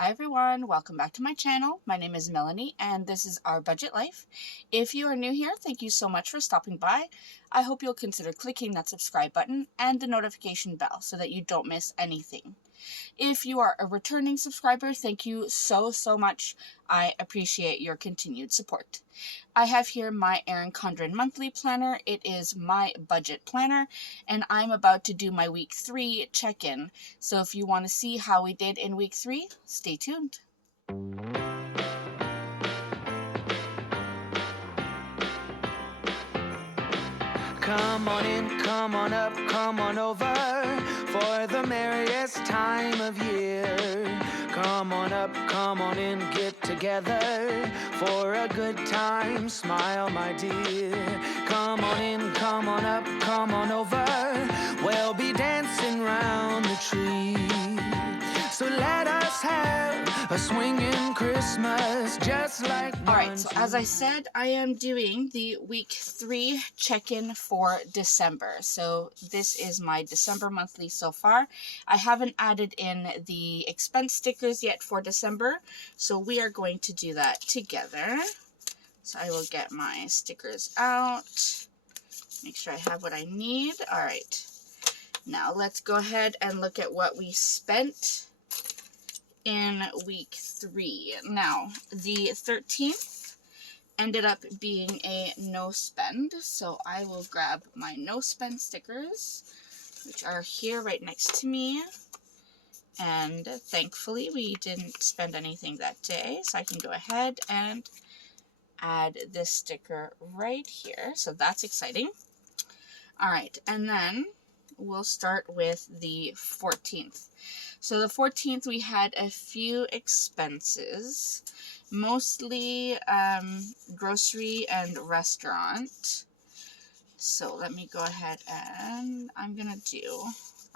Hi everyone, welcome back to my channel. My name is Melanie and this is Our Budget Life. If you are new here, thank you so much for stopping by. I hope you'll consider clicking that subscribe button and the notification bell so that you don't miss anything. If you are a returning subscriber, thank you so much. I appreciate your continued support. I have here my Erin Condren Monthly Planner. It is my budget planner, and I'm about to do my week 3 check-in. So if you want to see how we did in week 3, stay tuned. Come on in, come on up, come on over for the merriest time of year. Come on up, come on in, get together for a good time. Smile, my dear. Come on in, come on up, come on over. We'll be dancing round the tree. So let us have a swinging Christmas just like Alright, so as I said, I am doing the week 3 check-in for December. So this is my December monthly so far. I haven't added in the expense stickers yet for December, so we are going to do that together. So I will get my stickers out, make sure I have what I need. Alright, now let's go ahead and look at what we spent in week 3. Now, the 13th ended up being a no spend, so I will grab my no spend stickers, which are here right next to me. And thankfully, we didn't spend anything that day, so I can go ahead and add this sticker right here. So that's exciting. All right, and then we'll start with the 14th. So the 14th, we had a few expenses, mostly grocery and restaurant. So let me go ahead and I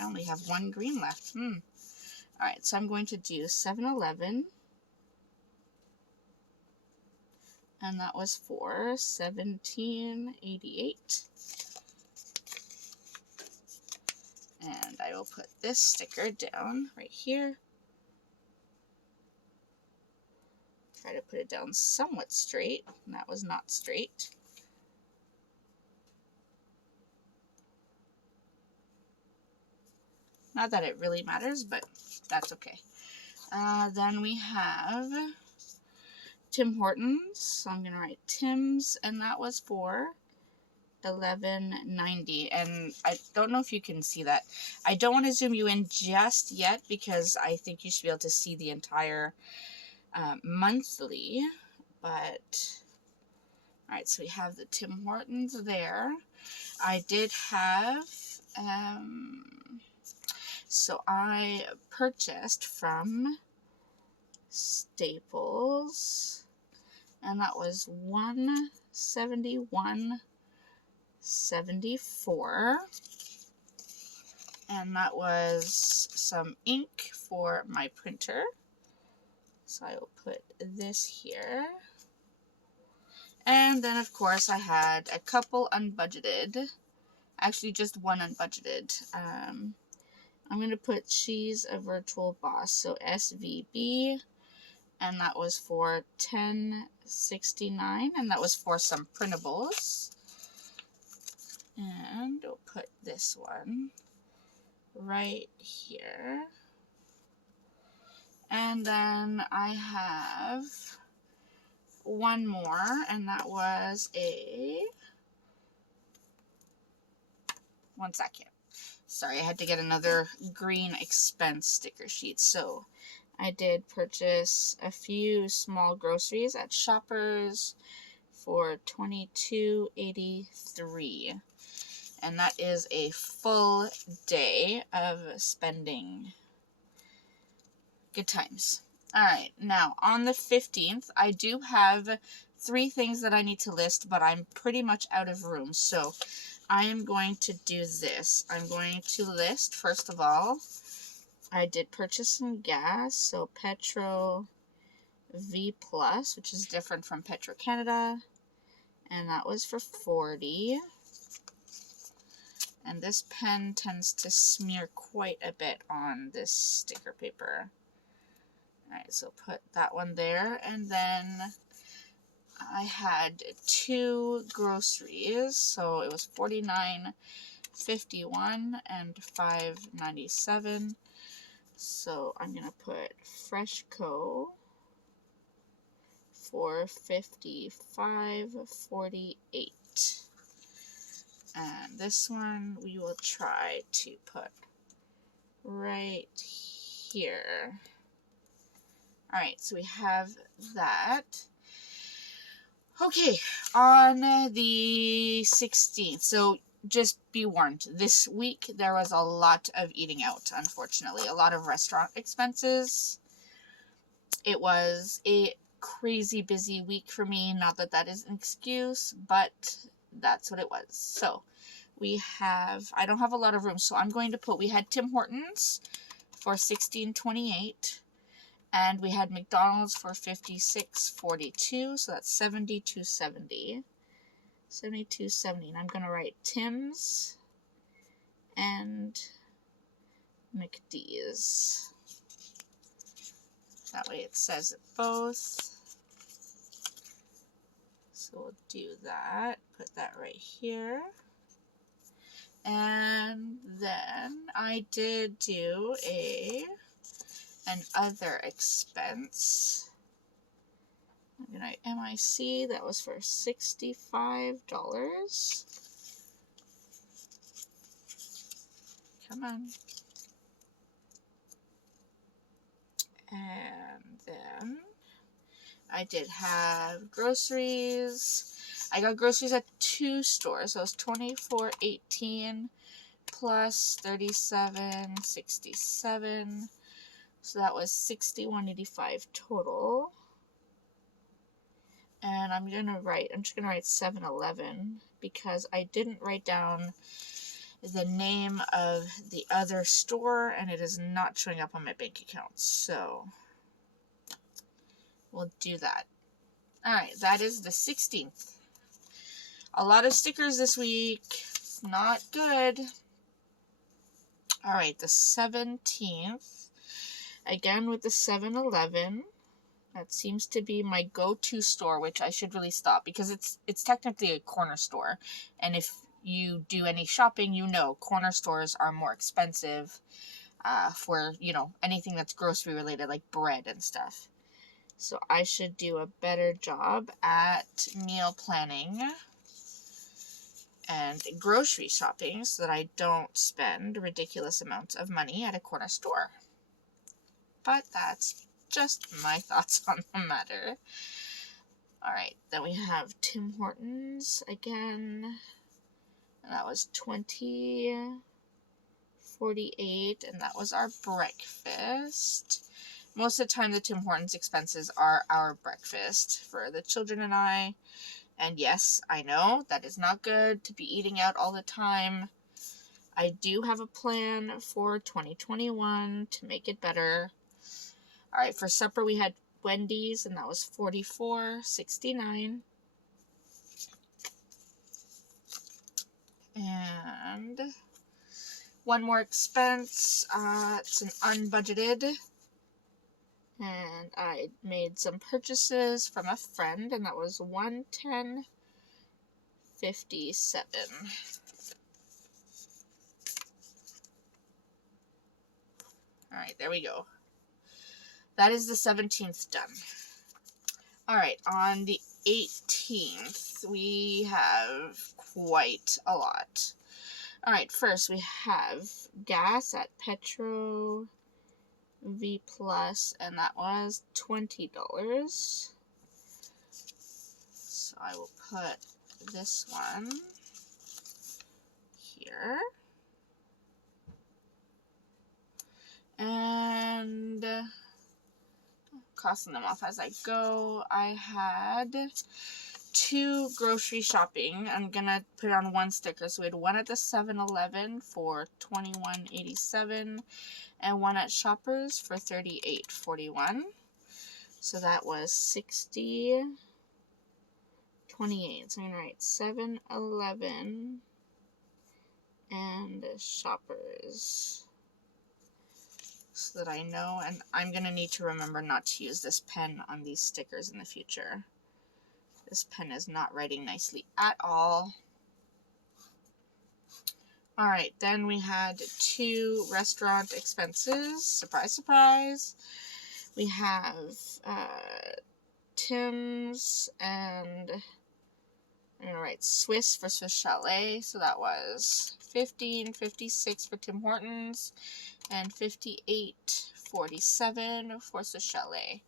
only have one green left. Alright, so I'm going to do 7-Eleven. And that was for $17.88. And I will put this sticker down right here. Try to put it down somewhat straight. And that was not straight. Not that it really matters, but that's okay. Then we have Tim Hortons. So I'm going to write Tim's, and that was for $11.90. And I don't know if you can see that. I don't want to zoom you in just yet because I think you should be able to see the entire monthly. But alright, so we have the Tim Hortons there. I did have so I purchased from Staples, and that was $171.74, and that was some ink for my printer. So I will put this here. And then of course I had a couple unbudgeted, actually just one unbudgeted. I'm going to put She's a Virtual Boss, so SVB, and that was for $10.69, and that was for some printables. And we'll put this one right here. And then I have one more, and that was one second. Sorry, I had to get another green expense sticker sheet. So I did purchase a few small groceries at Shoppers for $22.83. And that is a full day of spending. Good times. Alright, now on the 15th, I do have 3 things that I need to list, but I'm pretty much out of room. So I am going to do this. I'm going to list, first of all, I did purchase some gas, so Petro V Plus, which is different from Petro Canada, and that was for $40. And this pen tends to smear quite a bit on this sticker paper. Alright, Alright, so put that one there, and then I had 2 groceries, so it was $49.51 and $5.97. So I'm gonna put Freshco for $55.48. And this one we will try to put right here. Alright, so we have that. Okay, on the 16th, so just be warned, this week there was a lot of eating out, unfortunately. A lot of restaurant expenses. It was a crazy busy week for me. Not that that is an excuse, but that's what it was. So we have, I don't have a lot of room, so I'm going to put, we had Tim Hortons for $16.28. And we had McDonald's for $56.42, so that's $72.70. $72.70. And I'm going to write Tim's and McD's. That way it says it both. So we'll do that. Put that right here. And then I did do an other expense. I'm gonna MIC, that was for $65. Come on. And then I did have groceries. I got groceries at 2 stores, so it was $24.18 plus $37.67. So that was $61.85 total. And I'm just gonna write 7-Eleven because I didn't write down the name of the other store and it is not showing up on my bank account. So we'll do that. Alright, that is the 16th. A lot of stickers this week. It's not good. Alright, the 17th. Again with the 7-Eleven. That seems to be my go-to store, which I should really stop because it's technically a corner store. And if you do any shopping, you know corner stores are more expensive for, you know, anything that's grocery related like bread and stuff. So I should do a better job at meal planning and grocery shopping so that I don't spend ridiculous amounts of money at a corner store. But that's just my thoughts on the matter. Alright, then we have Tim Hortons again. And that was $20.48, and that was our breakfast. Most of the time the Tim Hortons expenses are our breakfast for the children and I. And yes, I know that is not good to be eating out all the time. I do have a plan for 2021 to make it better. Alright, for supper we had Wendy's, and that was $44.69. And one more expense, it's an unbudgeted. And I made some purchases from a friend, and that was $110.57. Alright, there we go. That is the 17th done. Alright, on the 18th, we have quite a lot. Alright, first we have gas at Petro V Plus, and that was $20. So I will put this one here. And crossing them off as I go, I had 2 grocery shopping. I'm gonna put on one sticker. So we had one at the 7-Eleven for $21.87 and one at Shoppers for $38.41. So that was $60.28. So I'm gonna write 7-Eleven and Shoppers. so that I know, and I'm going to need to remember not to use this pen on these stickers in the future. This pen is not writing nicely at all. Alright, then we had 2 restaurant expenses. Surprise, surprise. We have Tim's and I'm going to write Swiss for Swiss Chalet. So that was $15.56 for Tim Hortons and $58.47 for Swiss Chalet.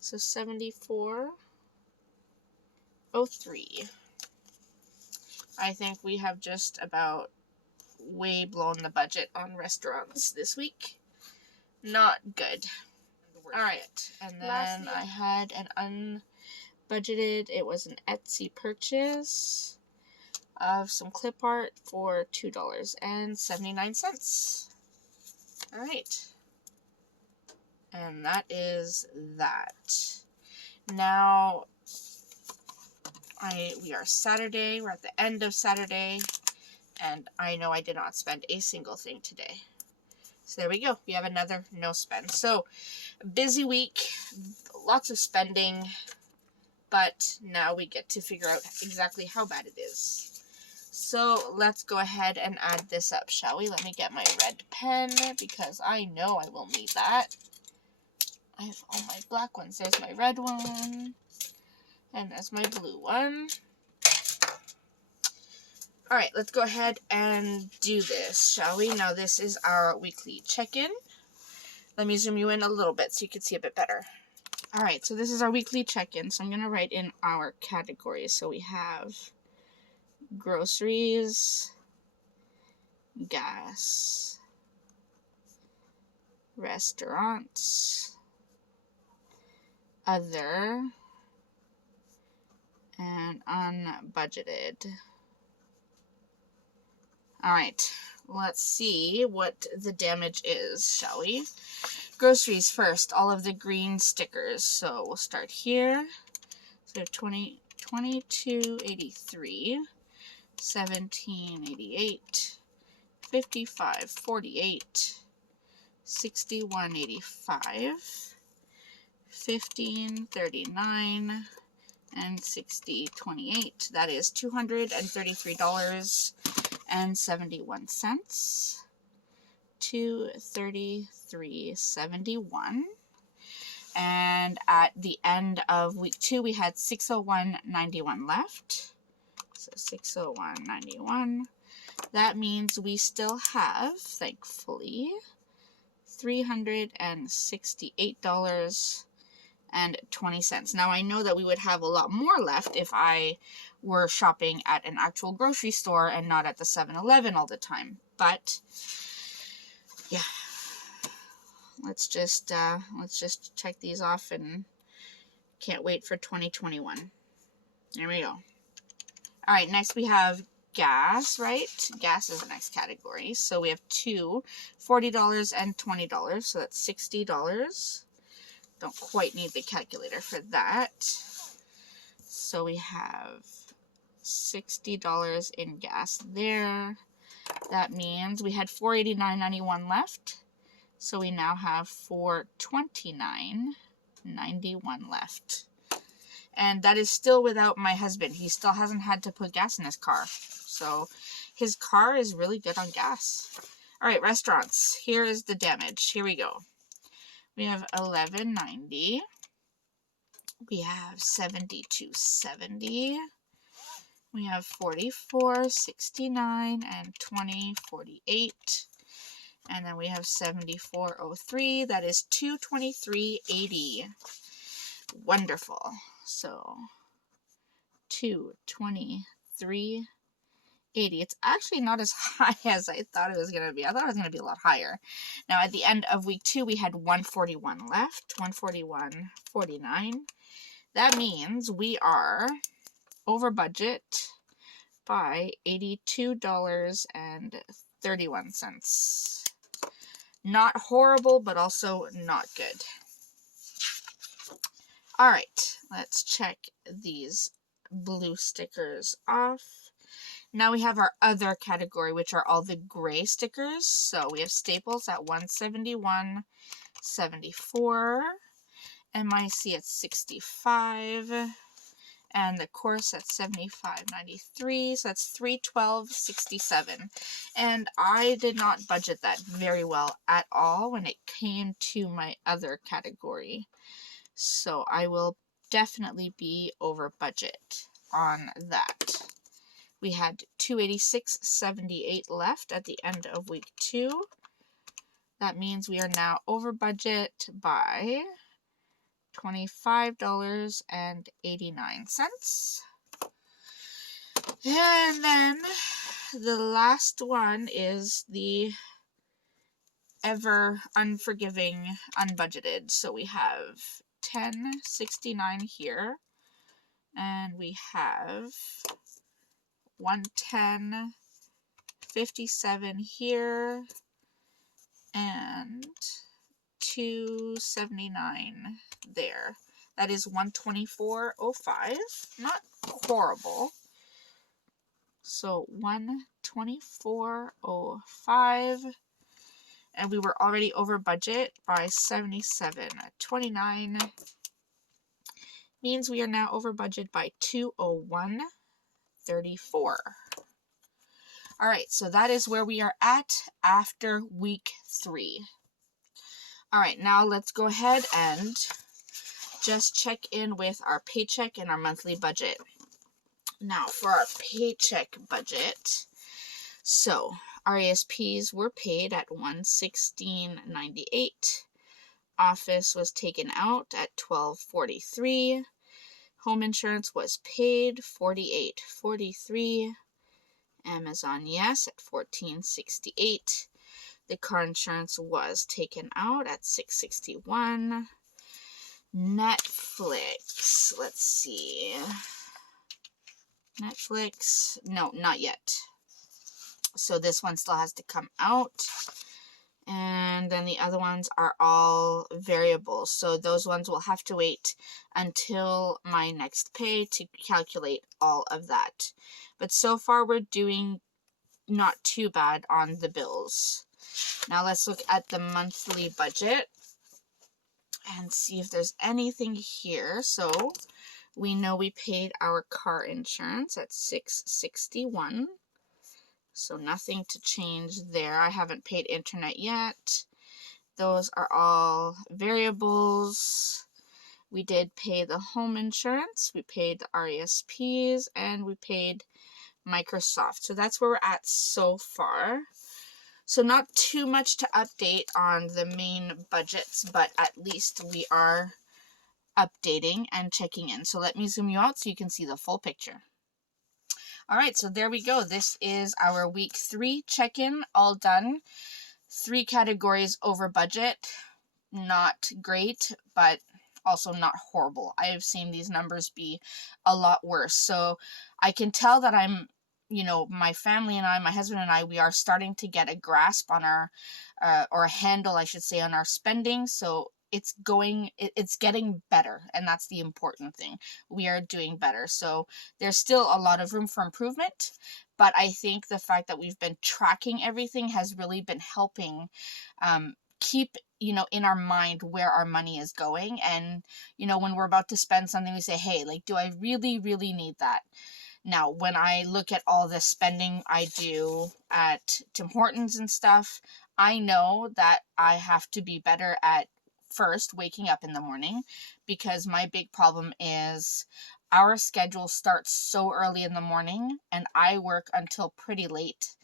So $74.03. I think we have just about way blown the budget on restaurants this week. Not good. Alright, and then lastly, I had an unbudgeted, it was an Etsy purchase of some clip art for $2.79. Alright. And that is that. Now, we are Saturday, we're at the end of Saturday, and I know I did not spend a single thing today. So there we go. We have another no spend. So, busy week, lots of spending, but now we get to figure out exactly how bad it is. So, let's go ahead and add this up, shall we? Let me get my red pen, because I know I will need that. I have all my black ones. There's my red one, and there's my blue one. Alright, let's go ahead and do this, shall we? Now, this is our weekly check-in. Let me zoom you in a little bit so you can see a bit better. Alright, so this is our weekly check-in. So I'm going to write in our categories. So we have groceries, gas, restaurants, other, and unbudgeted. Alright, let's see what the damage is, shall we? Groceries first, all of the green stickers. So we'll start here. So we have $22.83, $17.88, $55.48, $61.85, $15.39, and $60.28. That is $233.71. $233.71. And at the end of week 2, we had $601.91 left. So $601.91. That means we still have, thankfully, $368.20. Now, I know that we would have a lot more left if I were shopping at an actual grocery store and not at the 7-Eleven all the time. But, yeah. Let's just check these off, and can't wait for 2021. There we go. Alright, next we have gas, right? Gas is the next category. So we have two, $40 and $20. So that's $60. Don't quite need the calculator for that. So we have $60 in gas there. That means we had $489.91 left. So we now have $429.91 left. And that is still without my husband. He still hasn't had to put gas in his car. So his car is really good on gas. Alright, restaurants. Here is the damage. Here we go. We have $11.90. We have $72.70. We have $44.69 and $20.48. And then we have $74.03. That is $223.80. Wonderful. So $223.80. It's actually not as high as I thought it was going to be. I thought it was going to be a lot higher. Now, at the end of week 2, we had $141 left. $141.49. That means we are over budget by $82.31. Not horrible, but also not good. Alright, let's check these blue stickers off. Now we have our other category, which are all the gray stickers. So we have Staples at $171.74, MIC at $65, and the course at $75.93. So that's $312.67. And I did not budget that very well at all when it came to my other category. So I will definitely be over budget on that. We had $286.78 left at the end of week 2. That means we are now over budget by $25.89. And then the last one is the ever unforgiving unbudgeted. So we have $10.69 here, and we have $110.57 here, and $279 there. That is $124.05. Not horrible. So $124.05, and we were already over budget by $77.29. Means we are now over budget by $201.34. All right, so that is where we are at after week 3. All right, now let's go ahead and just check in with our paycheck and our monthly budget. Now, for our paycheck budget, so our ASPs were paid at $116.98. Office was taken out at $12.43. Home insurance was paid $48.43. Amazon Yes at $14.68. The car insurance was taken out at $6.61. Netflix, let's see. Netflix, no, not yet. So this one still has to come out. And then the other ones are all variables. So those ones will have to wait until my next pay to calculate all of that. But so far we're doing not too bad on the bills. Now let's look at the monthly budget and see if there's anything here. So we know we paid our car insurance at $661. So nothing to change there. I haven't paid internet yet. Those are all variables. We did pay the home insurance. We paid the RESPs, and we paid Microsoft. So that's where we're at so far. So not too much to update on the main budgets, but at least we are updating and checking in. So let me zoom you out so you can see the full picture. All right, so there we go. This is our week 3 check-in, all done. 3 categories over budget. Not great, but also not horrible. I have seen these numbers be a lot worse. So I can tell that I'm, my family and I, my husband and I, we are starting to get a grasp on our, or a handle, I should say, on our spending. So it's getting better, and that's the important thing. We are doing better. So there's still a lot of room for improvement, but I think the fact that we've been tracking everything has really been helping keep, in our mind where our money is going. And, when we're about to spend something, we say, hey, do I really, really need that? Now, when I look at all the spending I do at Tim Hortons and stuff, I know that I have to be better at first waking up in the morning, because my big problem is our schedule starts so early in the morning and I work until pretty late,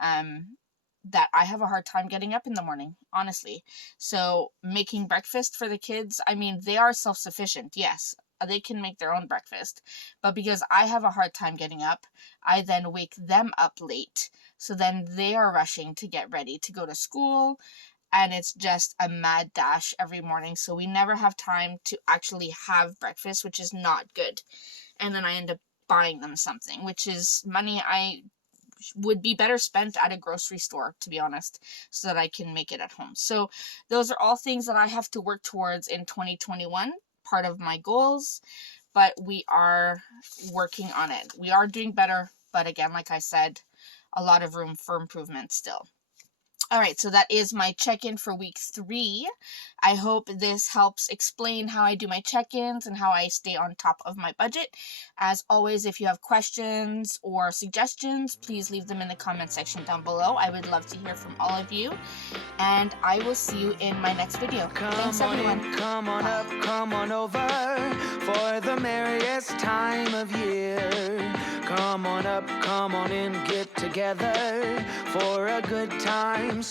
that I have a hard time getting up in the morning, honestly. So making breakfast for the kids, they are self-sufficient, yes. They can make their own breakfast, but because I have a hard time getting up, I then wake them up late. So then they are rushing to get ready to go to school, and it's just a mad dash every morning. So we never have time to actually have breakfast, which is not good. And then I end up buying them something, which is money I would be better spent at a grocery store, to be honest, so that I can make it at home. So those are all things that I have to work towards in 2021, part of my goals, but we are working on it. We are doing better But again, like I said, a lot of room for improvement still. All right, so that is my check-in for week 3. I hope this helps explain how I do my check-ins and how I stay on top of my budget. As always, if you have questions or suggestions, please leave them in the comment section down below. I would love to hear from all of you, and I will see you in my next video. Thanks, everyone. Come on up, come on over for the merriest time of year. Come on up, come on in, get together for a good time.